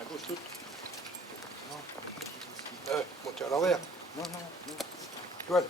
À gauche toute. Montez à l'envers. Non, non, non. Joël.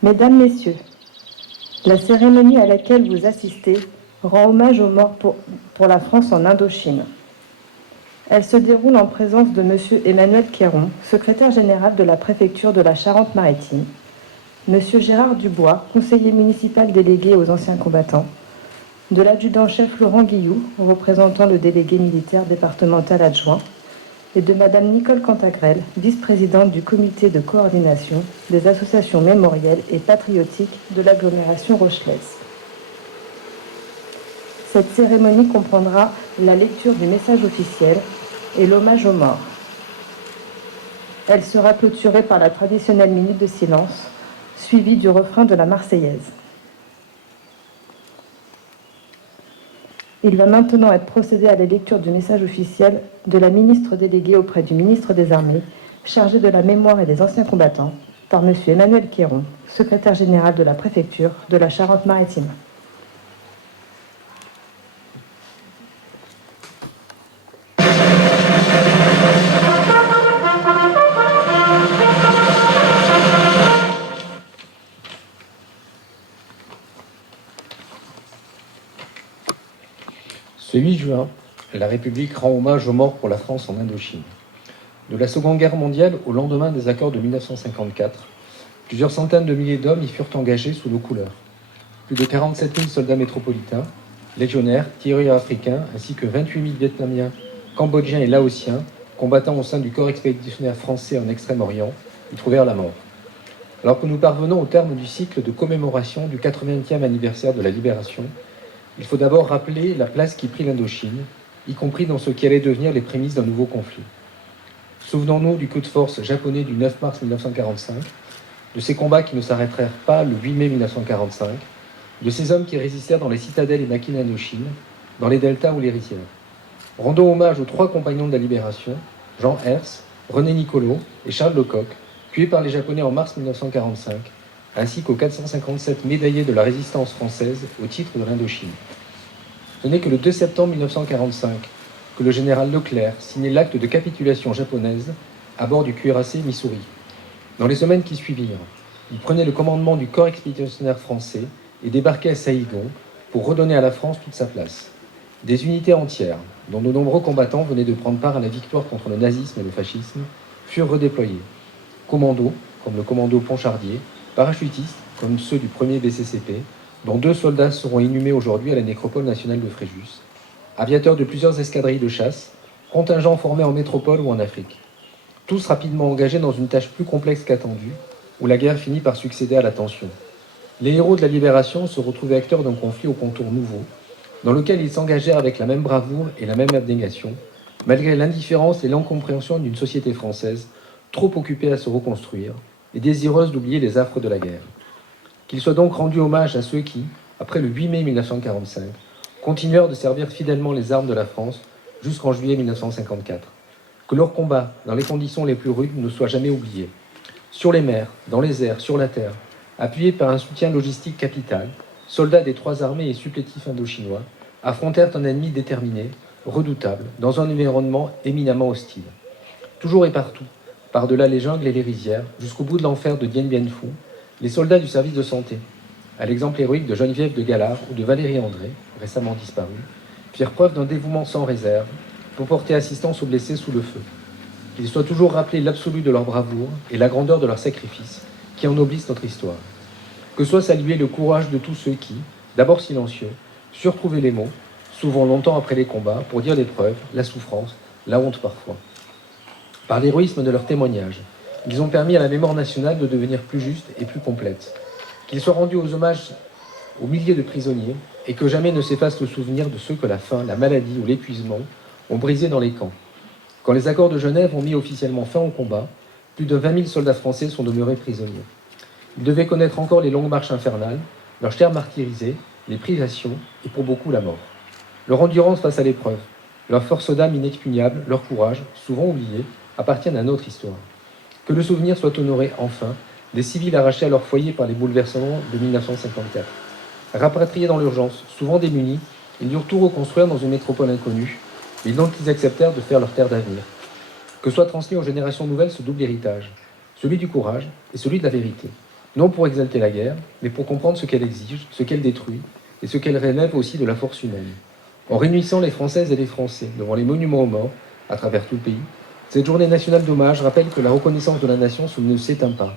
Mesdames, Messieurs, la cérémonie à laquelle vous assistez rend hommage aux morts pour la France en Indochine. Elle se déroule en présence de M. Emmanuel Quéron, secrétaire général de la préfecture de la Charente-Maritime, M. Gérard Dubois, conseiller municipal délégué aux anciens combattants, de l'adjudant-chef Laurent Guilloux, représentant le délégué militaire départemental adjoint, et de Mme Nicole Cantagrel, vice-présidente du comité de coordination des associations mémorielles et patriotiques de l'agglomération rochelaise. Cette cérémonie comprendra la lecture du message officiel et l'hommage aux morts. Elle sera clôturée par la traditionnelle minute de silence, suivie du refrain de la Marseillaise. Il va maintenant être procédé à la lecture du message officiel de la ministre déléguée auprès du ministre des Armées, chargée de la mémoire et des anciens combattants, par M. Emmanuel Quéron, secrétaire général de la préfecture de la Charente-Maritime. Ce 8 juin, la République rend hommage aux morts pour la France en Indochine. De la Seconde Guerre mondiale au lendemain des accords de 1954, plusieurs centaines de milliers d'hommes y furent engagés sous nos couleurs. Plus de 47 000 soldats métropolitains, légionnaires, tirailleurs africains, ainsi que 28 000 Vietnamiens, Cambodgiens et Laotiens, combattant au sein du corps expéditionnaire français en Extrême-Orient, y trouvèrent la mort. Alors que nous parvenons au terme du cycle de commémoration du 80e anniversaire de la Libération, il faut d'abord rappeler la place qu'y prit l'Indochine, y compris dans ce qui allait devenir les prémices d'un nouveau conflit. Souvenons-nous du coup de force japonais du 9 mars 1945, de ces combats qui ne s'arrêtèrent pas le 8 mai 1945, de ces hommes qui résistèrent dans les citadelles et maquis d'Indochine, dans les deltas ou les rizières. Rendons hommage aux 3 compagnons de la Libération, Jean Hers, René Nicolo et Charles Lecoq, tués par les Japonais en mars 1945, ainsi qu'aux 457 médaillés de la résistance française au titre de l'Indochine. Ce n'est que le 2 septembre 1945 que le général Leclerc signait l'acte de capitulation japonaise à bord du cuirassé Missouri. Dans les semaines qui suivirent, il prenait le commandement du corps expéditionnaire français et débarquait à Saïgon pour redonner à la France toute sa place. Des unités entières, dont de nombreux combattants venaient de prendre part à la victoire contre le nazisme et le fascisme, furent redéployés. Commandos, comme le commando Ponchardier, parachutistes, comme ceux du 1er BCCP, dont 2 soldats seront inhumés aujourd'hui à la nécropole nationale de Fréjus, aviateurs de plusieurs escadrilles de chasse, contingents formés en métropole ou en Afrique. Tous rapidement engagés dans une tâche plus complexe qu'attendue, où la guerre finit par succéder à la tension. les héros de la Libération se retrouvaient acteurs d'un conflit aux contours nouveaux, dans lequel ils s'engagèrent avec la même bravoure et la même abnégation, malgré l'indifférence et l'incompréhension d'une société française trop occupée à se reconstruire et désireuse d'oublier les affres de la guerre. Qu'il soit donc rendu hommage à ceux qui, après le 8 mai 1945, continuèrent de servir fidèlement les armes de la France jusqu'en juillet 1954. Que leur combat, dans les conditions les plus rudes, ne soit jamais oublié. Sur les mers, dans les airs, sur la terre, appuyés par un soutien logistique capital, soldats des trois armées et supplétifs indochinois affrontèrent un ennemi déterminé, redoutable, dans un environnement éminemment hostile. Toujours et partout, par-delà les jungles et les rizières, jusqu'au bout de l'enfer de Dien Bien Phu, les soldats du service de santé, à l'exemple héroïque de Geneviève de Galard ou de Valérie André, récemment disparue, firent preuve d'un dévouement sans réserve pour porter assistance aux blessés sous le feu. Qu'ils soient toujours rappelés l'absolu de leur bravoure et la grandeur de leur sacrifice qui ennoblissent notre histoire. Que soit salué le courage de tous ceux qui, d'abord silencieux, surent trouver les mots, souvent longtemps après les combats, pour dire l'épreuve, la souffrance, la honte parfois. Par l'héroïsme de leur témoignage, ils ont permis à la mémoire nationale de devenir plus juste et plus complète. Qu'ils soient rendus aux hommages aux milliers de prisonniers et que jamais ne s'efface le souvenir de ceux que la faim, la maladie ou l'épuisement ont brisés dans les camps. Quand les accords de Genève ont mis officiellement fin au combat, plus de 20 000 soldats français sont demeurés prisonniers. Ils devaient connaître encore les longues marches infernales, leurs chairs martyrisées, les privations et pour beaucoup la mort. Leur endurance face à l'épreuve, leur force d'âme inexpugnable, leur courage, souvent oublié, appartiennent à notre histoire. Que le souvenir soit honoré enfin des civils arrachés à leur foyer par les bouleversements de 1954. Rapatriés dans l'urgence, souvent démunis, ils durent tout reconstruire dans une métropole inconnue, et donc ils acceptèrent de faire leur terre d'avenir. Que soit transmis aux générations nouvelles ce double héritage, celui du courage et celui de la vérité. Non pour exalter la guerre, mais pour comprendre ce qu'elle exige, ce qu'elle détruit, et ce qu'elle relève aussi de la force humaine. En réunissant les Françaises et les Français devant les monuments aux morts, à travers tout le pays, cette journée nationale d'hommage rappelle que la reconnaissance de la nation ne s'éteint pas.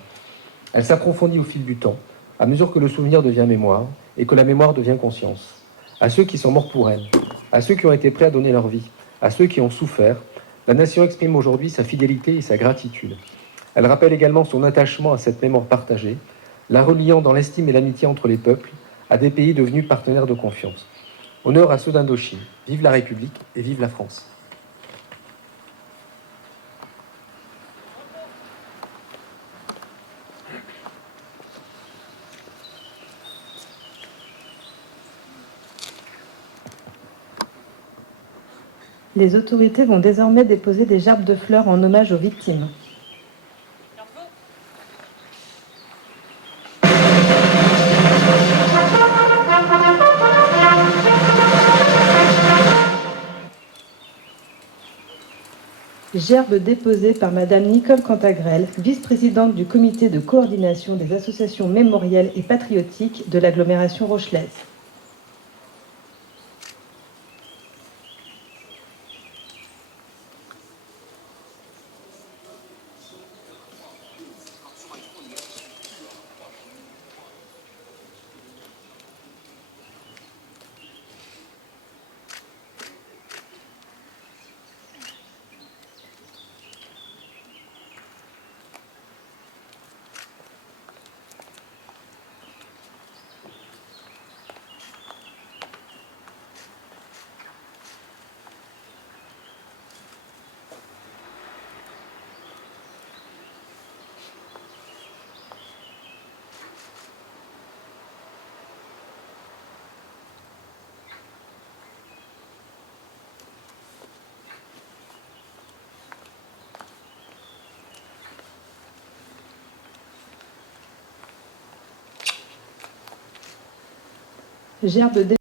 Elle s'approfondit au fil du temps, à mesure que le souvenir devient mémoire, et que la mémoire devient conscience. À ceux qui sont morts pour elle, à ceux qui ont été prêts à donner leur vie, à ceux qui ont souffert, la nation exprime aujourd'hui sa fidélité et sa gratitude. Elle rappelle également son attachement à cette mémoire partagée, la reliant dans l'estime et l'amitié entre les peuples, à des pays devenus partenaires de confiance. Honneur à ceux d'Indochine. Vive la République et vive la France. Les autorités vont désormais déposer des gerbes de fleurs en hommage aux victimes. Gerbe déposée par Madame Nicole Cantagrel, vice-présidente du comité de coordination des associations mémorielles et patriotiques de l'agglomération rochelaise. Gerbe déposée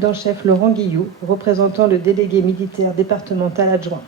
par le chef Laurent Guillou, représentant le délégué militaire départemental adjoint.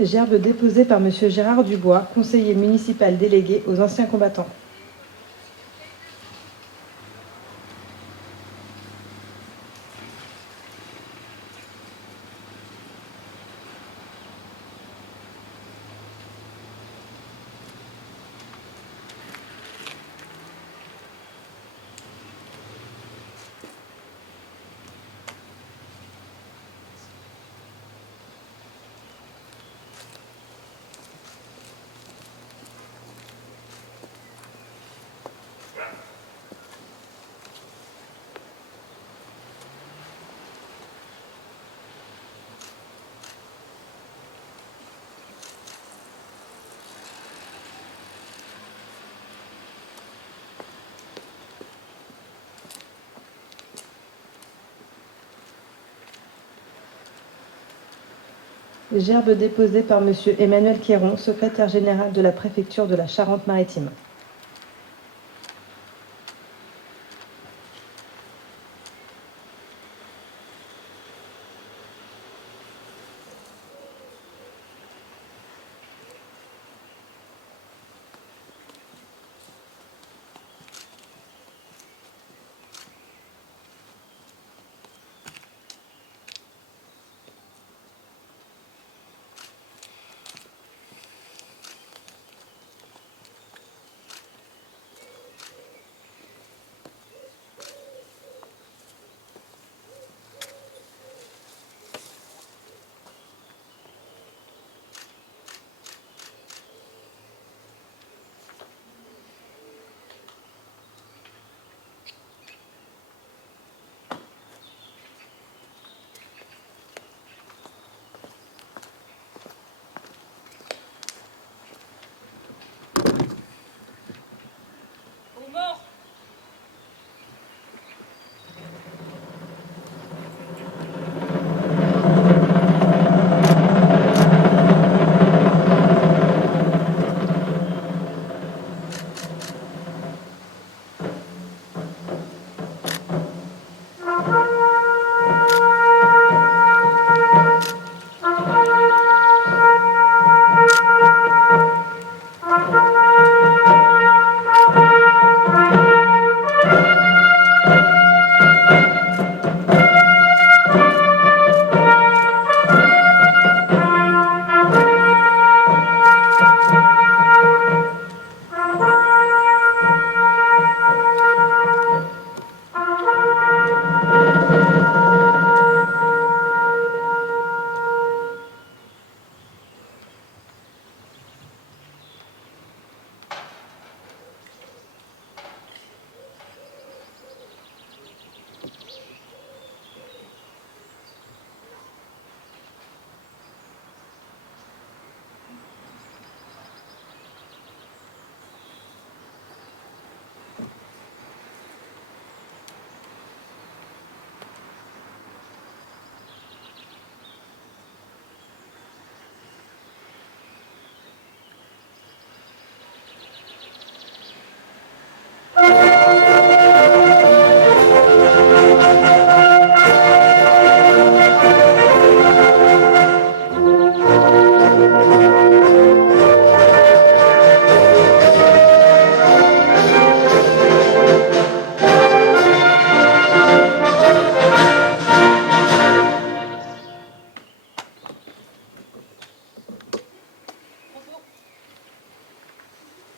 Gerbe déposée par Monsieur Gérard Dubois, conseiller municipal délégué aux anciens combattants. Gerbe déposée par Monsieur Emmanuel Quéron, secrétaire général de la préfecture de la Charente-Maritime.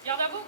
Garde à vous.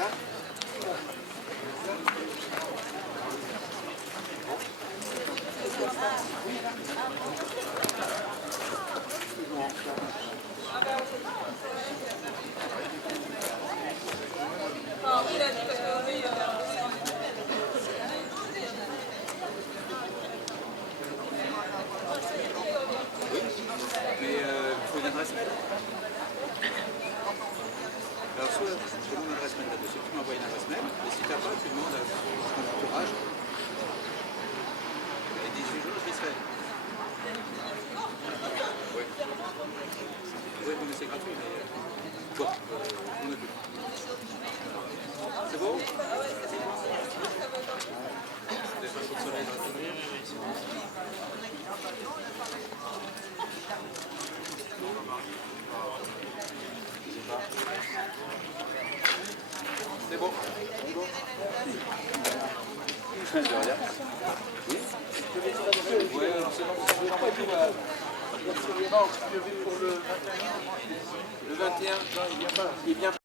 Mais il faut une adresse mail. Alors soit je demande une adresse mail là-dessus, tu m'envoies une adresse mail, et si tu n'as pas, tu demandes à ton entourage. Et 18 jours, je serai. Oui. Oui, mais c'est gratuit. Mais... Bon, on a plus. C'est bon? Des façons de soleil dans la c'est bon. Je regarde. Oui. Oui, alors c'est bon. Le 21, il vient pas. Il vient pas.